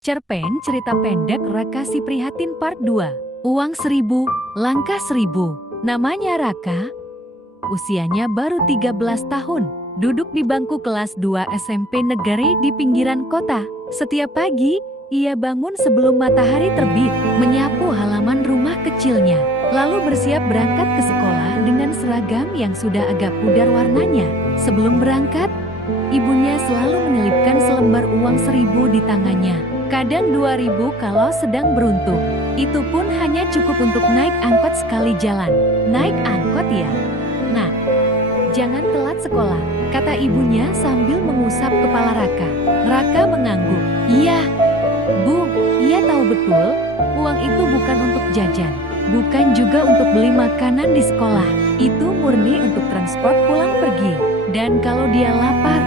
Cerpen cerita pendek Raka si Prihatin Part 2. Uang 1000, langkah 1000. Namanya Raka. Usianya baru 13 tahun. Duduk di bangku kelas 2 SMP negeri di pinggiran kota. Setiap pagi, ia bangun sebelum matahari terbit, menyapu halaman rumah kecilnya. Lalu bersiap berangkat ke sekolah dengan seragam yang sudah agak pudar warnanya. Sebelum berangkat, ibunya selalu menyelipkan selembar uang 1000 di tangannya. Kadang 2000 kalau sedang beruntung. Itu pun hanya cukup untuk naik angkot sekali jalan. Naik angkot ya? Nah, jangan telat sekolah, kata ibunya sambil mengusap kepala Raka. Raka mengangguk. Iya, Bu, ia tahu betul, uang itu bukan untuk jajan. Bukan juga untuk beli makanan di sekolah. Itu murni untuk transport pulang pergi. Dan kalau dia lapar,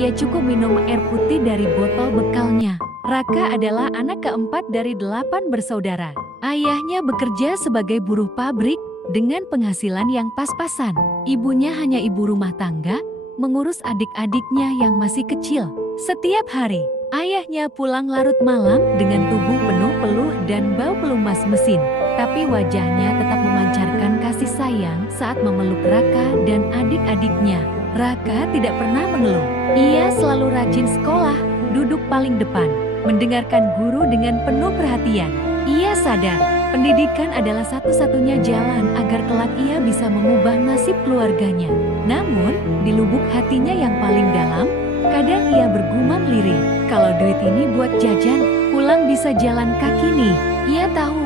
ia cukup minum air putih dari botol bekalnya. Raka adalah anak keempat dari 8 bersaudara. Ayahnya bekerja sebagai buruh pabrik dengan penghasilan yang pas-pasan. Ibunya hanya ibu rumah tangga, mengurus adik-adiknya yang masih kecil. Setiap hari, ayahnya pulang larut malam dengan tubuh penuh peluh dan bau pelumas mesin. Tapi wajahnya tetap memancarkan kasih sayang saat memeluk Raka dan adik-adiknya. Raka tidak pernah mengeluh. Ia selalu rajin sekolah, duduk paling depan, mendengarkan guru dengan penuh perhatian. Ia sadar, pendidikan adalah satu-satunya jalan agar kelak ia bisa mengubah nasib keluarganya. Namun, di lubuk hatinya yang paling dalam, kadang ia bergumam lirih. Kalau duit ini buat jajan, pulang bisa jalan kaki nih. Ia tahu,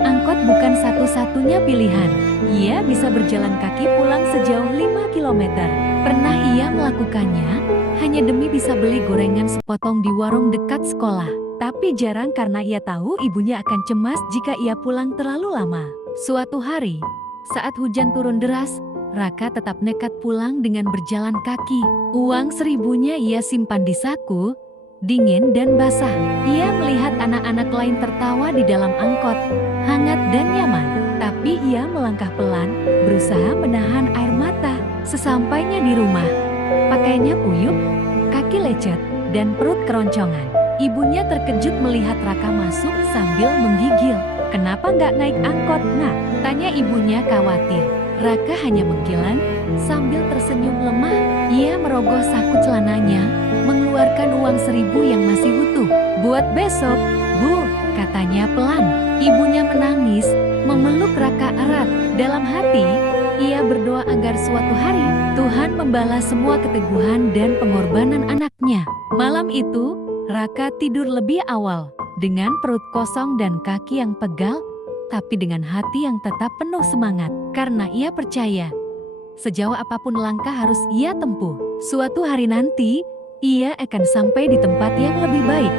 angkot bukan satu-satunya pilihan. Ia bisa berjalan kaki pulang sejauh 5 kilometer. Pernah ia melakukannya, hanya demi bisa beli gorengan sepotong di warung dekat sekolah. Tapi jarang karena ia tahu ibunya akan cemas jika ia pulang terlalu lama. Suatu hari, saat hujan turun deras, Raka tetap nekat pulang dengan berjalan kaki. Uang 1000-nya ia simpan di saku, dingin dan basah. Ia melihat anak-anak lain tertawa di dalam angkot, hangat dan nyaman. Tapi ia melangkah pelan, berusaha menahan air mata. Sesampainya di rumah, pakainya puyuh, kaki lecet, dan perut keroncongan. Ibunya terkejut melihat Raka masuk sambil menggigil. Kenapa nggak naik angkot, Nak? Tanya ibunya khawatir. Raka hanya mengkilan, sambil tersenyum lemah. Ia merogoh saku celananya, mengeluarkan uang 1000 yang masih utuh. Buat besok, Bu, katanya pelan. Ibunya menangis, memeluk Raka erat. Dalam hati, ia berdoa agar suatu hari Tuhan membalas semua keteguhan dan pengorbanan anaknya. Malam itu, Raka tidur lebih awal, dengan perut kosong dan kaki yang pegal, tapi dengan hati yang tetap penuh semangat. Karena ia percaya, sejauh apapun langkah harus ia tempuh, suatu hari nanti, ia akan sampai di tempat yang lebih baik.